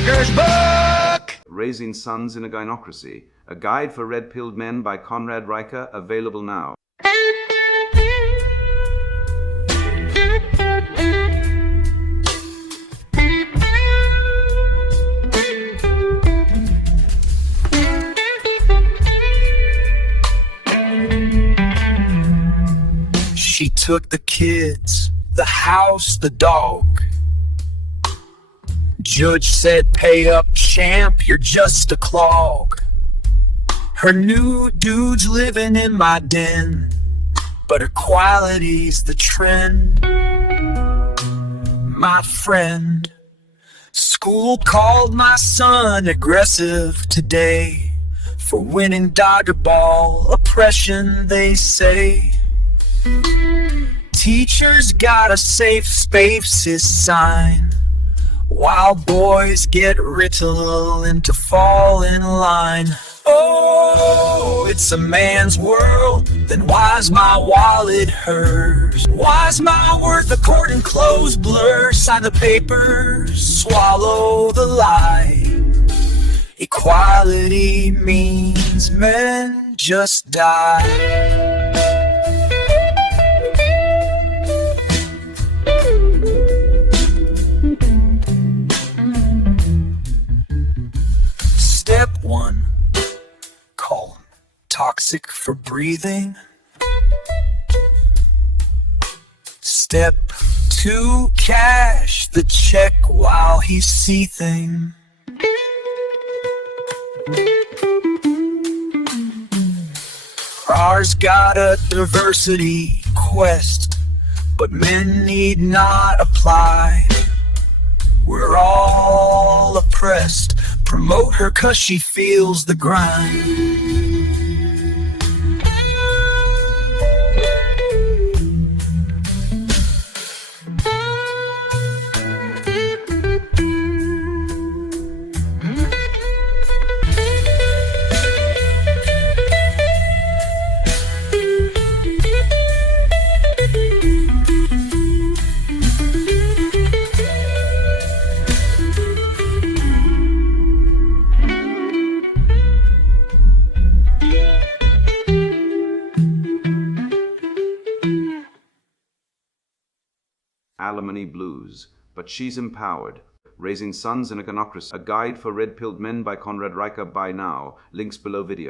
Riker's book! Raising Sons in a Gynocracy, a guide for red-pilled men by Conrad Riker, available now. She took the kids, the house, the dog. Judge said, pay up, champ, you're just a clog. Her new dude's living in my den, but her quality's the trend. My friend, school called my son aggressive today for winning dodgeball, oppression they say. Teachers got a safe spaces sign, while boys get ritalin to fall in line. Oh, it's a man's world, then why's my wallet hers? Why's my worth a court and clothes blur? Sign the papers, swallow the lie. Equality means men just die. Step 1, call him toxic for breathing. Step 2, cash the check while he's seething. Ours got a diversity quest, but men need not apply. We're all oppressed. Promote her 'cause she feels the grind. Alimony Blues, but she's empowered. Raising Sons in a Gynocracy, a guide for red-pilled men by Conrad Riker, by now. Links below video.